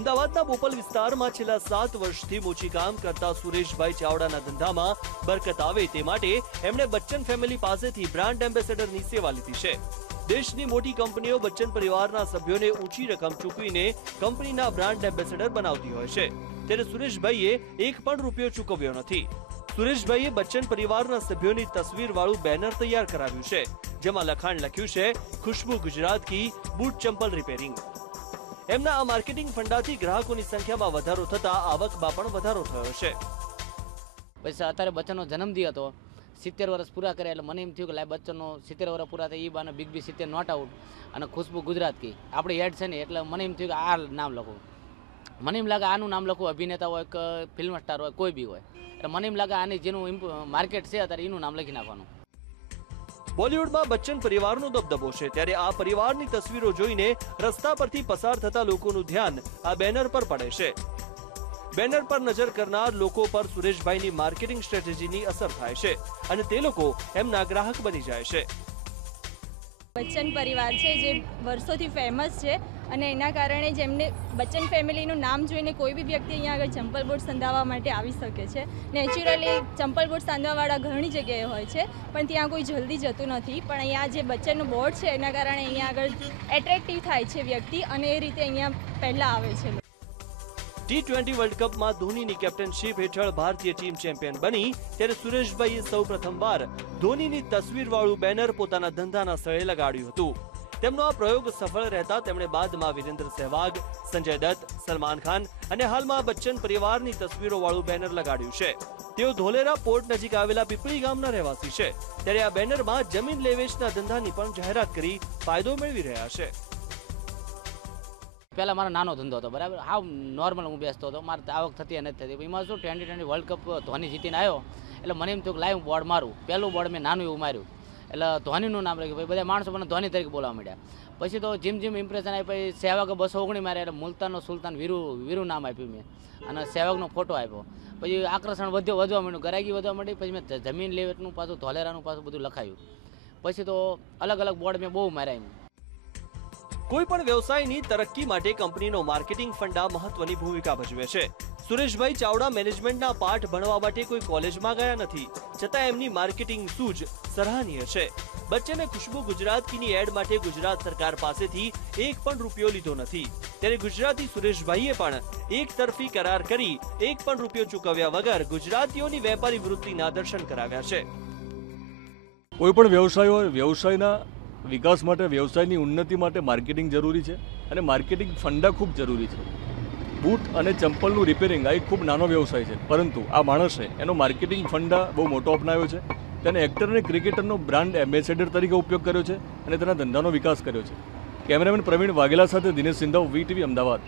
અમદાવાદના બોપલ વિસ્તારમાં છેલ્લા 7 વર્ષથી મોચીકામ કરતા સુરેશભાઈ ચાવડાના ધંધામાં બરકત આવે તે માટે એમણે બચ્ચન ફેમિલી પાસેથી બ્રાન્ડ એમ્બેસેડરની સેવા લીધી છે। દેશની મોટી કંપનીઓ બચ્ચન પરિવારના સભ્યોને ઊંચી રકમ ચૂકવીને કંપનીના બ્રાન્ડ એમ્બેસેડર બનાવતી હોય છે, ત્યારે સુરેશભાઈએ એક પણ રૂપિયો ચૂકવ્યો નથી। સુરેશભાઈએ બચ્ચન પરિવારના સભ્યોની તસવીરવાળું બેનર તૈયાર કરાવ્યું છે, જેમાં લખાણ લખ્યું છે, ખુશ્બુ ગુજરાત કી બૂટ ચંપલ રિપેરિંગ। એમના આ માર્કેટિંગ ફંડાથી ગ્રાહકોની સંખ્યામાં વધારો થતા આવકમાં પણ વધારો થયો છે। પછી અત્યારે બચ્ચનનો જન્મદિન હતો, 70 વર્ષ પૂરા કર્યા, એટલે મને એમ થયું કે લાય બચ્ચનનો 70 વર્ષ પૂરા થાય એ બાને બિગ બી 70 નોટ આઉટ અને ખુશ્બુ ગુજરાત કી આપણી હેડ છે ને, એટલે મને એમ થયું કે આ નામ લખું। મને એમ લાગે આનું નામ લખું, અભિનેતા હોય કે ફિલ્મ સ્ટાર હોય કોઈ બી હોય, એટલે મને એમ લાગે આની જેનું માર્કેટ છે અત્યારે એનું નામ લખી નાખવાનું। બોલિવૂડમાં બચ્ચન પરિવારનો દબદબો છે, ત્યારે આ પરિવારની તસવીરો જોઈને રસ્તા પરથી પસાર થતા લોકોનું ધ્યાન આ બેનર પર પડે છે। બેનર પર નજર કરનાર લોકો પર સુરેશભાઈની માર્કેટિંગ સ્ટ્રેટેજીની અસર થાય છે અને તે લોકો એમના ગ્રાહક બની જાય છે। બચ્ચન પરિવાર છે જે વર્ષોથી ફેમસ છે અને એના કારણે જેમને બચ્ચન ફેમિલીનું નામ જોઈને કોઈ બી વ્યક્તિ અહીંયા આગળ ચંપલ બોટ સંધાવવા માટે આવી શકે છે। નેચરલી ચંપલ બોટ સાંધવાવાળા ઘણી જગ્યાએ હોય છે, પણ ત્યાં કોઈ જલ્દી જતું નથી, પણ અહીંયા જે બચ્ચનનું બોર્ડ છે એના કારણે અહીંયા આગળ એટ્રેક્ટિવ થાય છે વ્યક્તિ અને એ રીતે અહીંયા પહેલાં આવે છે। T20 વર્લ્ડ કપમાં ધોનીની કેપ્ટનશીપ હેઠળ ભારતીય ટીમ ચેમ્પિયન બની, ત્યારે સુરેશભાઈએ સૌ પ્રથમવાર ધોનીની તસવીરવાળું બેનર પોતાના ધંધાના સ્થળે લગાડ્યું હતું। તેમનો આ પ્રયોગ સફળ રહેતા તેમણે બાદમાં વિરેન્દ્ર સહેવાગ, સંજય દત્ત, સલમાન ખાન અને હાલમાં બચ્ચન પરિવારની તસવીરોવાળું બેનર લગાડ્યું છે। તેઓ ધોલેરા પોર્ટ નજીક આવેલા પીપળી ગામના રહેવાસી છે, ત્યારે આ બેનરમાં જમીન લેવેચના ધંધાની પણ જાહેરાત કરી ફાયદો મેળવી રહ્યા છે। પહેલાં મારો નાનો ધંધો હતો, બરાબર, હાવ નોર્મલ હું બેસતો હતો, મારે આવક થતી નથી થતી। એમાં શું T20 વર્લ્ડ કપ ધોની જીતીને આવ્યો, એટલે મને એમ થયું કે લાઈવ બોર્ડ મારું। પહેલું બોર્ડ મેં નાનું એવું માર્યું, એટલે ધોનીનું નામ રાખ્યું, બધા માણસો મને ધોની તરીકે બોલાવવા માંડ્યા। પછી તો જેમ ઇમ્પ્રેશન આવી, પછી સહેવાગે 219 માર્યા, એટલે મુલતાનનો સુલતાન વીરુ નામ આપ્યું મેં અને સહેવાગનો ફોટો આપ્યો। પછી આકર્ષણ વધવા માંડ્યું, ગરાગી વધવા માંડી, પછી મેં જમીન લેવેટનું પાછું ધોલેરાનું પાછું બધું લખાયું। પછી તો અલગ અલગ બોર્ડ મેં બહુ માર્યા। કોઈ પણ વ્યવસાયની તરક્કી માટે કંપનીનો માર્કેટિંગ ફંડા મહત્વની ભૂમિકા ભજવે છે। સુરેશભાઈ ચાવડા મેનેજમેન્ટના પાઠ ભણવા માટે કોઈ કોલેજમાં ગયા નથી, છતાં એમની માર્કેટિંગ સૂઝ સરાહનીય છે। બચ્ચને ખુશ્બુ ગુજરાત કીની એડ માટે ગુજરાત સરકાર પાસેથી એક પણ રૂપિયો લીધો નથી, ત્યારે ગુજરાતી સુરેશભાઈએ પણ એક તરફી કરાર કરી 1 પણ રૂપિયો ચૂકવ્યા વગર ગુજરાતીઓની વેપારી વૃત્તિના દર્શન કરાવ્યા છે। કોઈ પણ વ્યવસાય હોય, વ્યવસાયના વિકાસ માટે, વ્યવસાયની ઉન્નતિ માટે માર્કેટિંગ જરૂરી છે અને માર્કેટિંગ ફંડા ખૂબ જરૂરી છે। બૂટ અને ચંપલનું રિપેરિંગ આ એક ખૂબ નાનો વ્યવસાય છે, પરંતુ આ માણસે એનો માર્કેટિંગ ફંડા બહુ મોટો અપનાવ્યો છે। તેને એક્ટર અને ક્રિકેટરનો બ્રાન્ડ એમ્બેસેડર તરીકે ઉપયોગ કર્યો છે અને તેના ધંધાનો વિકાસ કર્યો છે। કેમેરામેન પ્રવીણ વાઘેલા સાથે દિનેશ સિંધાવ, VTV અમદાવાદ।